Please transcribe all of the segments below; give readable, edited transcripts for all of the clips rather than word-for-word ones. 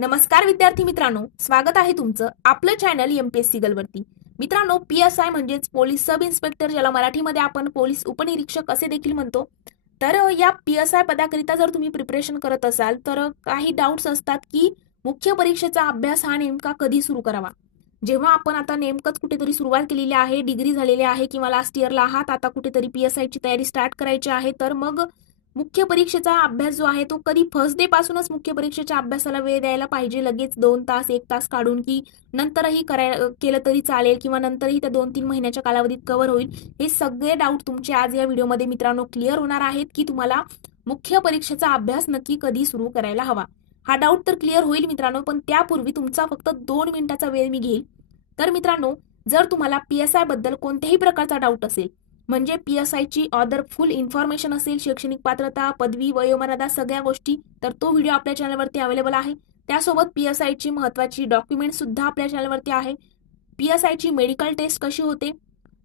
नमस्कार विद्यार्थी मित्रांनो, स्वागत आहे तुमचं आपलं चॅनल एमपीएससी गर्लवरती। मित्रांनो, पीएसआय म्हणजेच पोलीस सब इन्स्पेक्टर, ज्याला मराठीमध्ये आपण पोलीस उपनिरीक्षक असे देखील म्हणतो। तर या पीएसआय पदाकरिता जर तुम्ही प्रिपरेशन करत असाल तर काही डाऊट्स असतात की मुख्य परीक्षेचा अभ्यास हा नेमका कधी सुरू करावा। जेव्हा आपण आता नेमकंच कुठेतरी सुरुवात केलेली आहे, डिग्री झालेली आहे किंवा लास्ट इयरला आहात, आता कुठेतरी पीएसआयची तयारी स्टार्ट करायची आहे, तर मग मुख्य परीक्षेचा अभ्यास जो आहे तो कधी फर्स्ट डे पासूनच मुख्य परीक्षेच्या अभ्यासाला वेळ द्यायला पाहिजे, लगेच 2 तास 1 तास काढून, की नंतरही केलं तरी चालेल किंवा नंतरही त्या 2-3 महिन्याच्या कालावधीत कव्हर होईल। हे सगळे डाऊट तुमचे आज या व्हिडिओमध्ये मित्रांनो क्लिअर होणार आहेत की तुम्हाला मुख्य परीक्षेचा अभ्यास नक्की कधी सुरू करायला हवा। हा डाऊट तर क्लिअर होईल मित्रांनो, पण त्यापूर्वी तुमचा फक्त 2 मिनिटाचा वेळ मी घेईल। तर मित्रांनो, जर तुम्हाला पीएसआय बद्दल कोणत्याही प्रकारचा डाऊट असेल, म्हणजे पीएसआयची ऑदर फुल इन्फॉर्मेशन असेल, शैक्षणिक पात्रता, पदवी, वयोमर्यादा, सगळ्या गोष्टी, तर तो व्हिडिओ आपल्या चॅनलवरती अवेलेबल आहे। त्यासोबत पीएसआयची महत्त्वाची डॉक्युमेंट सुद्धा आपल्या चॅनलवरती आहे। पीएसआयची मेडिकल टेस्ट कशी होते,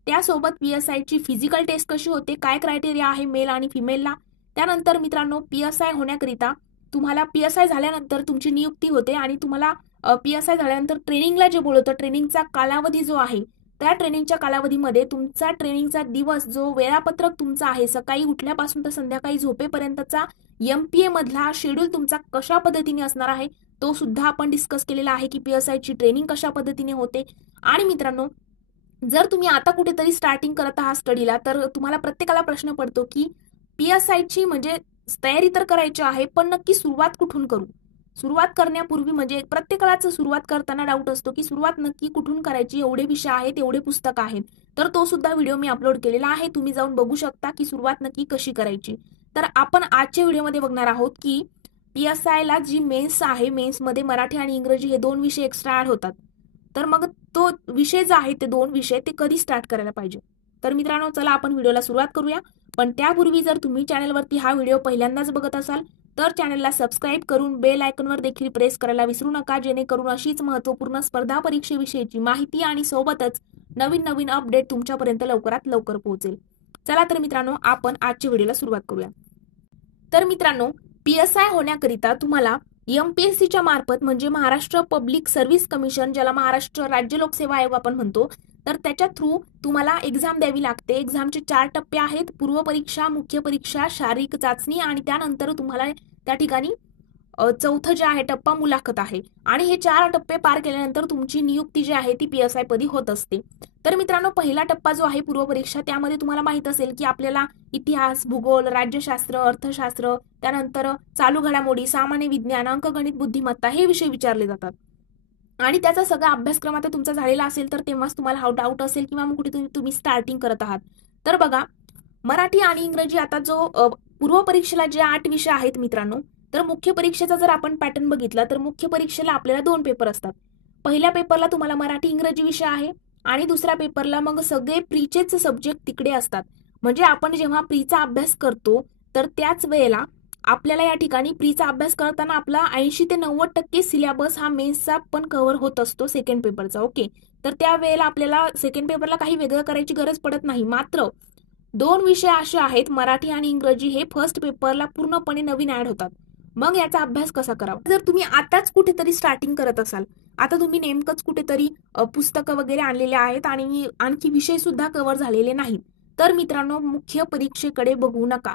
त्यासोबत पीएसआयची फिजिकल टेस्ट कशी होते, काय क्रायटेरिया आहे मेल आणि फिमेलला। त्यानंतर मित्रांनो, पीएसआय होण्याकरिता तुम्हाला पीएसआय झाल्यानंतर तुमची नियुक्ती होते आणि तुम्हाला पीएसआय झाल्यानंतर ट्रेनिंगला जे बोलवतं, ट्रेनिंगचा कालावधी जो आहे, त्या ट्रेनिंगच्या कालावधीमध्ये तुमचा ट्रेनिंगचा दिवस, जो वेळापत्रक तुमचा आहे, सकाळी उठल्यापासून तर संध्याकाळी झोपेपर्यंतचा एमपीए मधला शेड्यूल तुमचा कशा पद्धतीने असणार आहे, तो सुद्धा आपण डिस्कस केलेला आहे की पीएसआयची ट्रेनिंग कशा पद्धतीने होते। आणि मित्रांनो, जर तुम्ही आता कुठेतरी स्टार्टिंग करत आहात स्टडीला, तर तुम्हाला प्रत्येकाला प्रश्न पडतो की पीएसआयची म्हणजे तयारी तर करायची आहे, पण नक्की सुरुवात कुठून करू। सुरुवात करण्यापूर्वी म्हणजे प्रत्येकालाच सुरुवात करताना डाऊट असतो की सुरुवात नक्की कुठून करायची, एवढे विषय आहेत, एवढे पुस्तक आहेत। तर तो सुद्धा व्हिडिओ मी अपलोड केलेला आहे, तुम्ही जाऊन बघू शकता की सुरुवात नक्की कशी करायची। तर आपण आजच्या व्हिडिओमध्ये बघणार आहोत की पीएसआयला जी मेन्स आहे, मेन्समध्ये मराठी आणि इंग्रजी हे 2 विषय एक्स्ट्रा ऍड होतात, तर मग तो विषय जो आहे, ते 2 विषय ते कधी स्टार्ट करायला पाहिजे। तर मित्रांनो, चला आपण व्हिडिओला सुरुवात करूया। पण त्यापूर्वी जर तुम्ही चॅनलवरती हा व्हिडिओ पहिल्यांदाच बघत असाल तर चॅनलला सबस्क्राईब करून बेल आयकॉनवर देखील प्रेस करायला विसरू नका, जेणेकरून अशीच महत्त्वपूर्ण स्पर्धा परीक्षेविषयीची माहिती आणि सोबतच नवीन नवीन अपडेट तुमच्यापर्यंत लवकरात लवकर पोहोचेल। चला तर मित्रांनो, आपण आजच्या व्हिडिओला सुरुवात करूया। तर मित्रांनो, पीएसआय होण्याकरिता तुम्हाला एमपीएससीच्या मार्फत म्हणजे महाराष्ट्र पब्लिक सर्व्हिस कमिशन, ज्याला महाराष्ट्र राज्य लोकसेवा आयोग आपण म्हणतो, तर त्याच्या थ्रू तुम्हाला एक्झाम द्यावी लागते। एक्झामचे 4 टप्पे आहेत, पूर्व परीक्षा, मुख्य परीक्षा, शारीरिक चाचणी आणि त्यानंतर तुम्हाला त्या ठिकाणी चौथं जे आहे टप्पा मुलाखत आहे। आणि हे 4 टप्पे पार केल्यानंतर तुमची नियुक्ती जी आहे ती पीएसआय पदी होत असते। तर मित्रांनो, पहिला टप्पा जो आहे पूर्व परीक्षा, त्यामध्ये तुम्हाला माहित असेल की आपल्याला इतिहास, भूगोल, राज्यशास्त्र, अर्थशास्त्र, त्यानंतर चालू घडामोडी, सामान्य विज्ञान, अंकगणित, बुद्धिमत्ता हे विषय विचारले जातात। आणि त्याचा सगळा अभ्यासक्रम आता तुमचा झालेला असेल तर तेव्हाच तुम्हाला हा डाऊट असेल किंवा मग कुठे तुम्ही स्टार्टिंग करत आहात। तर बघा, मराठी आणि इंग्रजी आता जो पूर्व परीक्षेला जे 8 विषय आहेत मित्रांनो, तर मुख्य परीक्षेचा जर आपण पॅटर्न बघितला तर मुख्य परीक्षेला आपल्याला 2 पेपर असतात। पहिल्या पेपरला तुम्हाला मराठी इंग्रजी विषय आहे आणि दुसऱ्या पेपरला मग सगळे प्रीचेच सब्जेक्ट तिकडे असतात। म्हणजे आपण जेव्हा प्रीचा अभ्यास करतो तर त्याच वेळेला आपल्याला या ठिकाणी प्रीचा अभ्यास करताना आपला 80 ते 90% सिलेबस हा मेन्सचा पण कव्हर होत असतो सेकंड पेपरचा। ओके, तर त्या वेळेला आपल्याला सेकंड पेपरला काही वेगळं करायची गरज पडत नाही। मात्र 2 विषय असे आहेत, मराठी आणि इंग्रजी, हे फर्स्ट पेपरला पूर्णपणे नवीन ऍड होतात। मग याचा अभ्यास कसा करावा। जर तुम्ही आताच कुठेतरी स्टार्टिंग करत असाल, आता तुम्ही नेमकंच कुठेतरी पुस्तकं वगैरे आणलेले आहेत आणि आणखी विषय सुद्धा कव्हर झालेले नाहीत, तर मित्रांनो, मुख्य परीक्षेकडे बघू नका।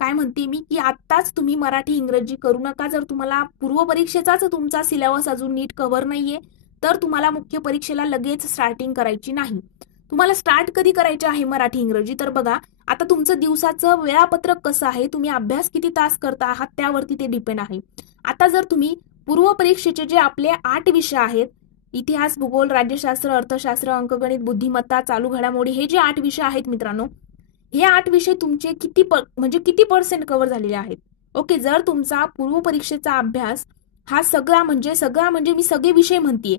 काय म्हणते मी की आत्ताच तुम्ही मराठी इंग्रजी करू नका। जर तुम्हाला पूर्व परीक्षेचाच तुमचा सिलेबस अजून नीट कव्हर नाहीये तर तुम्हाला मुख्य परीक्षेला लगेच स्टार्टिंग करायची नाही। तुम्हाला स्टार्ट कधी करायचे आहे मराठी इंग्रजी, तर बघा, आता तुमचं दिवसाचं वेळापत्रक कसं आहे, तुम्ही अभ्यास किती तास करता आहात त्यावरती ते डिपेंड आहे। आता जर तुम्ही पूर्व परीक्षेचे जे आपले 8 विषय आहेत, इतिहास, भूगोल, राज्यशास्त्र, अर्थशास्त्र, अंकगणित, बुद्धिमत्ता, चालू घडामोडी, हे जे 8 विषय आहेत मित्रांनो, हे 8 विषय तुमचे किती पर्सेंट कव्हर झालेले आहेत। ओके, जर तुमचा पूर्व परीक्षेचा अभ्यास हा सगळा म्हणजे मी सगळे विषय म्हणतीये,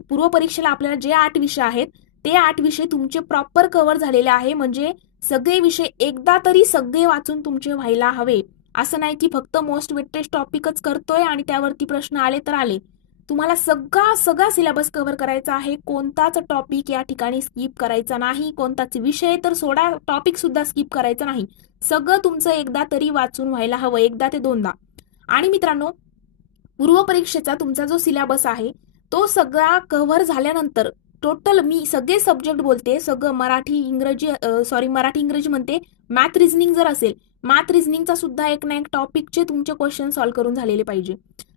पूर्व परीक्षेला आपल्याला जे 8 विषय आहेत ते 8 विषय तुमचे प्रॉपर कव्हर झालेले आहे, म्हणजे सगळे विषय एकदा तरी सगळे वाचून तुमचे व्हायला हवे। असं नाही की फक्त मोस्ट वेटेज टॉपिकच करतोय आणि त्यावरती प्रश्न आले तर आले। तुम्हाला सगळा सिलेबस कव्हर करायचा आहे, कोणताच टॉपिक या ठिकाणी स्किप करायचा नाही, कोणताच विषय तर सोडा, टॉपिक सुद्धा स्किप करायचा नाही। सगळं तुमचं एकदा तरी वाचून व्हायला हवं, एकदा ते दोनदा। आणि मित्रांनो, पूर्व परीक्षेचा तुमचा जो सिलेबस आहे तो सगळा कव्हर झाल्यानंतर टोटल मी सगळे सब्जेक्ट बोलते, सगळं मराठी इंग्रजी, मराठी इंग्रजी म्हणते, मॅथ रिझनिंग जर असेल, मॅथ रिझनिंगचा सुद्धा एक ना एक टॉपिकचे तुमचे क्वेश्चन सॉल्व्ह करून झालेले पाहिजे.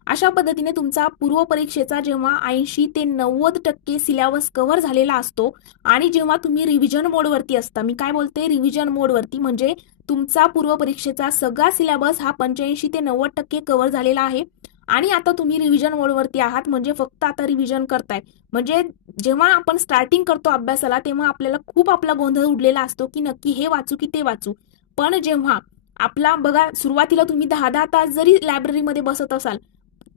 अशा पद्धतीने तुमचा पूर्व परीक्षेचा जेव्हा 80 ते 90% सिलेबस कव्हर झालेला असतो आणि जेव्हा तुम्ही रिव्हिजन मोडवरती असता, मी काय बोलते, रिव्हिजन मोडवरती, म्हणजे तुमचा पूर्व परीक्षेचा सगळा सिलेबस हा 85 ते 90% कव्हर झालेला आहे आणि आता तुम्ही रिव्हिजन मोडवरती आहात, म्हणजे फक्त आता रिव्हिजन करताय. म्हणजे जेव्हा आपण स्टार्टिंग करतो अभ्यासाला तेव्हा आपल्याला खूप आपला गोंधळ उडलेला असतो की नक्की हे वाचू की ते वाचू. पण जेव्हा आपला बघा, सुरुवातीला तुम्ही 10-10 तास जरी लायब्ररीमध्ये बसत असाल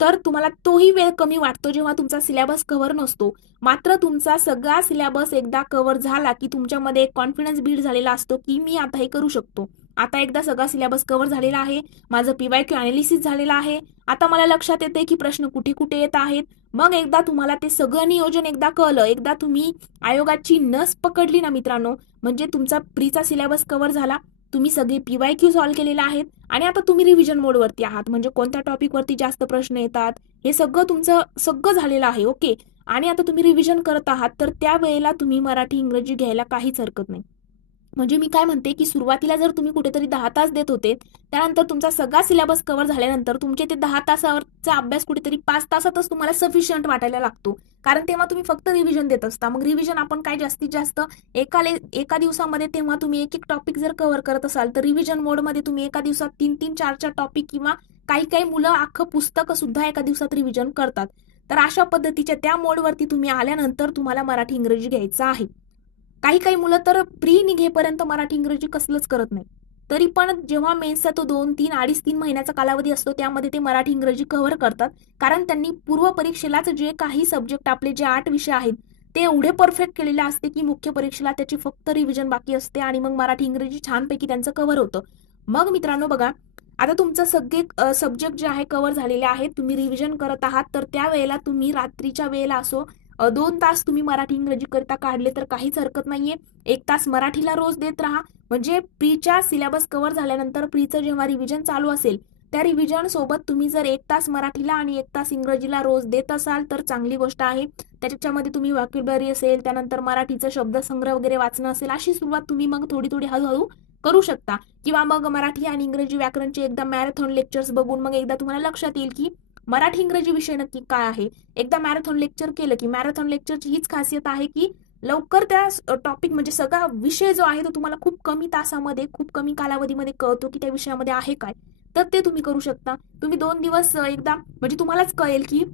तर तुम्हाला तोही वेळ कमी वाटतो जेव्हा तुमचा सिलेबस कव्हर नसतो. मात्र तुमचा सगळा सिलेबस एकदा कव्हर झाला की तुमच्यामध्ये एक कॉन्फिडन्स बिल्ड झालेला असतो की मी आता हे करू शकतो. आता एकदा सगळा सिलेबस कव्हर झालेला आहे, माझं PYQ अनालिसिस झालेलं आहे, आता मला लक्षात येते की प्रश्न कुठे कुठे येत आहेत. मग एकदा तुम्हाला ते सगळं नियोजन एकदा कळलं, एकदा तुम्ही आयोगाची नस पकडली ना मित्रांनो, म्हणजे तुमचा प्रीचा सिलेबस कव्हर झाला, तुम्ही सगळे PYQ सॉल्व्ह केलेले आहेत आणि आता तुम्ही रिव्हिजन मोडवरती आहात, म्हणजे कोणत्या टॉपिकवरती जास्त प्रश्न येतात हे सगळं तुमचं सगळं झालेलं आहे. ओके, आणि आता तुम्ही रिव्हिजन करत आहात, तर त्यावेळेला तुम्ही मराठी इंग्रजी घ्यायला काहीच हरकत नाही. म्हणजे मी काय म्हणते की सुरुवातीला जर तुम्ही कुठेतरी 10 तास देत होते, त्यानंतर तुमचा सगळा सिलेबस कव्हर झाल्यानंतर तुमचे ते 10 तासावरचा अभ्यास कुठेतरी 5 तासातच तुम्हाला सफिशियंट वाटायला लागतो, कारण तेव्हा तुम्ही फक्त रिव्हिजन देत असता. मग रिव्हिजन आपण काय जास्तीत जास्त एका दिवसामध्ये, तेव्हा तुम्ही एक एक टॉपिक जर कव्हर करत असाल तर रिव्हिजन मोडमध्ये तुम्ही एका दिवसात 3-3, 4-4 टॉपिक किंवा काही काही मुलं अख्खं पुस्तक सुद्धा एका दिवसात रिव्हिजन करतात. तर अशा पद्धतीच्या त्या मोडवरती तुम्ही आल्यानंतर तुम्हाला मराठी इंग्रजी घ्यायचं आहे. काही काही मुलं तर प्री निघेपर्यंत मराठी इंग्रजी कसलंच करत नाही, तरी पण जेव्हा मेन्सचा तो 2-3, 2.5-3 महिन्याचा कालावधी असतो त्यामध्ये ते मराठी इंग्रजी कव्हर करतात, कारण त्यांनी पूर्व परीक्षेलाच जे काही सब्जेक्ट आपले जे 8 विषय आहेत ते एवढे परफेक्ट केलेले असते की मुख्य परीक्षेला त्याची फक्त रिव्हिजन बाकी असते आणि मग मराठी इंग्रजी छानपैकी त्यांचं कव्हर होतं. मग मित्रांनो बघा, आता तुमचं सगळे सब्जेक्ट जे आहे कव्हर झालेले आहेत, तुम्ही रिव्हिजन करत आहात, तर त्यावेळेला तुम्ही रात्रीच्या वेळेला असो 2 तास तुम्ही मराठी इंग्रजी करता काढले तर काहीच हरकत नाहीये. 1 तास मराठीला रोज देत राहा, म्हणजे प्रीच्या सिलेबस कव्हर झाल्यानंतर प्रीचं जेव्हा रिव्हिजन चालू असेल त्या रिव्हिजन सोबत तुम्ही जर 1 तास मराठीला आणि 1 तास इंग्रजीला रोज देत असाल तर चांगली गोष्ट आहे. त्याच्यामध्ये तुम्ही व्हॉकॅब्युलरी असेल, त्यानंतर मराठीचं शब्दसंग्रह वगैरे वाचणं असेल, अशी सुरुवात तुम्ही मग थोडी थोडी हळूहळू करू शकता. किंवा मग मराठी आणि इंग्रजी व्याकरणचे एकदा मॅरेथॉन लेक्चर्स बघून मग एकदा तुम्हाला लक्षात येईल की मराठी इंग्रजी विषय नक्की काय आहे. एकदा मॅरेथॉन लेक्चर केलं की मॅरेथॉन लेक्चरची हीच खासियत आहे की लवकर त्या टॉपिक, म्हणजे सगळा विषय जो आहे तो तुम्हाला खूप कमी तासामध्ये, खूप कमी कालावधीमध्ये कळतो की त्या विषयामध्ये आहे काय, तर ते तुम्ही करू शकता. तुम्ही 2 दिवस एकदा, म्हणजे तुम्हालाच कळेल की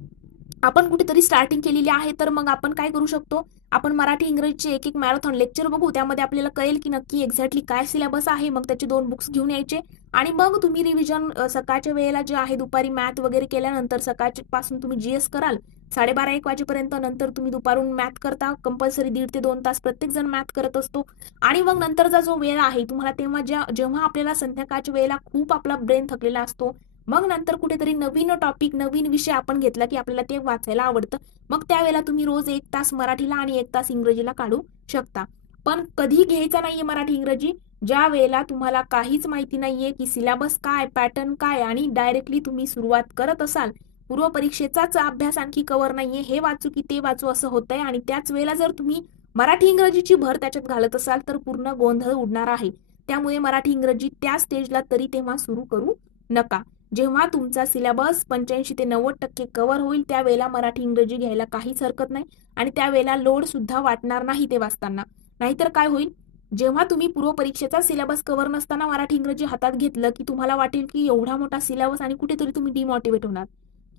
आपण कुठेतरी स्टार्टिंग केलेली आहे, तर मग आपण काय करू शकतो, आपण मराठी इंग्रजीचे एक एक मॅरेथॉन लेक्चर बघू, त्यामध्ये आपल्याला कळेल की नक्की एक्झॅक्टली काय सिलेबस आहे. मग त्याचे 2 बुक्स घेऊन यायचे आणि मग तुम्ही रिव्हिजन सकाळच्या वेळेला जे आहे दुपारी मॅथ वगैरे केल्यानंतर सकाळच्या पासून तुम्ही GS कराल 12:30-1 वाजेपर्यंत, नंतर तुम्ही दुपारून मॅथ करता, कंपल्सरी 1.5 ते 2 तास प्रत्येक जण मॅथ करत असतो. आणि मग नंतरचा जो वेळ आहे तुम्हाला, तेव्हा जेव्हा आपल्याला संध्याकाळच्या वेळेला खूप आपला ब्रेन थकलेला असतो, मग नंतर कुठेतरी नवीन टॉपिक, नवीन विषय आपण घेतला की आपल्याला ते वाचायला आवडतं, मग त्यावेळेला तुम्ही रोज 1 तास मराठीला आणि 1 तास इंग्रजीला काढू शकता. पण कधी घ्यायचा नाहीये मराठी इंग्रजी ज्या वेळेला तुम्हाला काहीच माहिती नाहीये की सिलेबस काय, पॅटर्न काय, आणि डायरेक्टली तुम्ही सुरुवात करत असाल, पूर्व परीक्षेचाच अभ्यास आणखी कव्हर नाहीये, हे वाचू की ते वाचू असं होतंय, आणि त्याच वेळेला जर तुम्ही मराठी इंग्रजीची भर त्याच्यात घालत असाल तर पूर्ण गोंधळ उडणार आहे. त्यामुळे मराठी इंग्रजी त्या स्टेजला तरी तेव्हा सुरू करू नका. जेव्हा तुमचा सिलेबस 85 ते 90% कव्हर होईल त्यावेळेला मराठी इंग्रजी घ्यायला काहीच हरकत नाही आणि त्यावेळेला लोड सुद्धा वाटणार नाही ते वाचताना. नाहीतर काय होईल, जेव्हा तुम्ही पूर्व परीक्षेचा सिलेबस कव्हर नसताना मराठी इंग्रजी हातात घेतलं की तुम्हाला वाटेल की एवढा मोठा सिलेबस, आणि कुठेतरी तुम्ही डिमोटिवेट होणार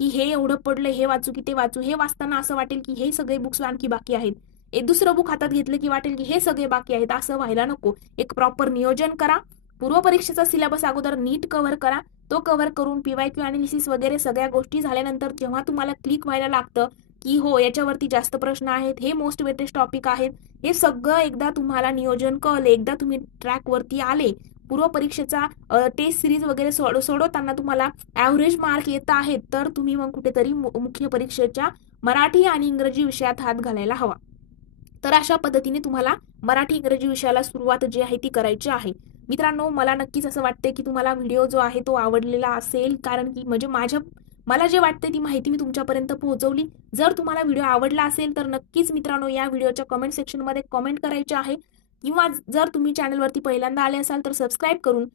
की हे एवढं पडलं, हे वाचू की ते वाचू. हे वाचताना असं वाटेल की हे सगळे बुक्स आणखी बाकी आहेत. एक दुसरं बुक हातात घेतलं की वाटेल की हे सगळे बाकी आहेत. असं व्हायला नको. एक प्रॉपर नियोजन करा. पूर्व परीक्षेचा सिलेबस अगोदर नीट कव्हर करा. तो कव्हर करून PYQ अनालिसिस वगैरे सगळ्या गोष्टी झाल्यानंतर जेव्हा तुम्हाला क्लिक व्हायला लागतं की हो याच्यावरती जास्त प्रश्न आहेत, हे मोस्ट वेटेस्ट टॉपिक आहेत, हे सगळं एकदा तुम्हाला नियोजन कळलं, एकदा तुम्ही ट्रॅकवरती आले, पूर्व परीक्षेचा टेस्ट सिरीज वगैरे सोडवताना तुम्हाला ऍव्हरेज मार्क येत आहेत, तर तुम्ही मग कुठेतरी मुख्य परीक्षेच्या मराठी आणि इंग्रजी विषयात हात घालायला हवा. तर अशा पद्धतीने तुम्हाला मराठी इंग्रजी विषयाला सुरुवात जी आहे ती करायची आहे. मित्रांनो, मला नक्कीच असं वाटतंय की तुम्हाला व्हिडिओ जो आहे तो आवडलेला असेल, कारण की म्हणजे मला जे वाटते ती माहिती मी तुमच्यापर्यंत पोहोचवली. जर तुम्हाला व्हिडिओ आवडला असेल तर नक्कीच मित्रांनो या व्हिडिओच्या कमेंट सेक्शनमध्ये कमेंट करायचे आहे, किंवा जर तुम्ही चॅनलवरती पहिल्यांदा आले असाल तर सबस्क्राईब करून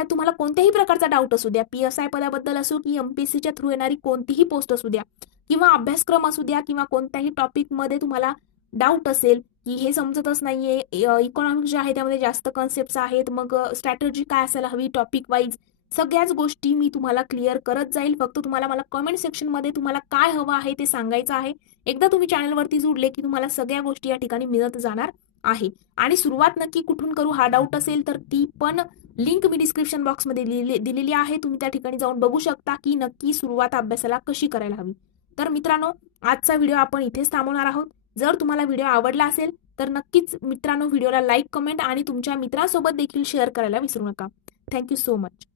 तुम्हाला कोणत्याही प्रकारचा डाऊट असू द्या, PSI पदाबद्दल असो की एमपीएससीच्या थ्रू येणारी कोणतीही पोस्ट असू द्या, किंवा अभ्यासक्रम असू द्या, किंवा कोणत्याही टॉपिकमध्ये तुम्हाला डाऊट असेल की हे समजतच नाहीये, इकॉनॉमिक्स जे आहे त्यामध्ये जास्त कन्सेप्ट आहेत, मग स्ट्रॅटेजी काय असायला हवी टॉपिक वाईज, सगळ्याच गोष्टी मी तुम्हाला क्लिअर करत जाईल. फक्त तुम्हाला मला कमेंट सेक्शनमध्ये तुम्हाला काय हवं आहे ते सांगायचं आहे. एकदा तुम्ही चॅनलवरती जुडले की तुम्हाला सगळ्या गोष्टी या ठिकाणी मिळत जाणार आहे. आणि सुरुवात नक्की कुठून करू, हा डाऊट असेल तर ती पण लिंक मी डिस्क्रिप्शन बॉक्समध्ये दिलेली आहे. तुम्ही त्या ठिकाणी जाऊन बघू शकता की नक्की सुरुवात अभ्यासाला कशी करायला हवी. तर मित्रांनो, आजचा व्हिडिओ आपण इथेच थांबवणार आहोत. जर तुम्हाला व्हिडिओ आवडला असेल तर नक्कीच मित्रांनो व्हिडिओला लाईक, कमेंट आणि तुमच्या मित्रांसोबत देखील शेअर करायला विसरू नका. Thank you so much.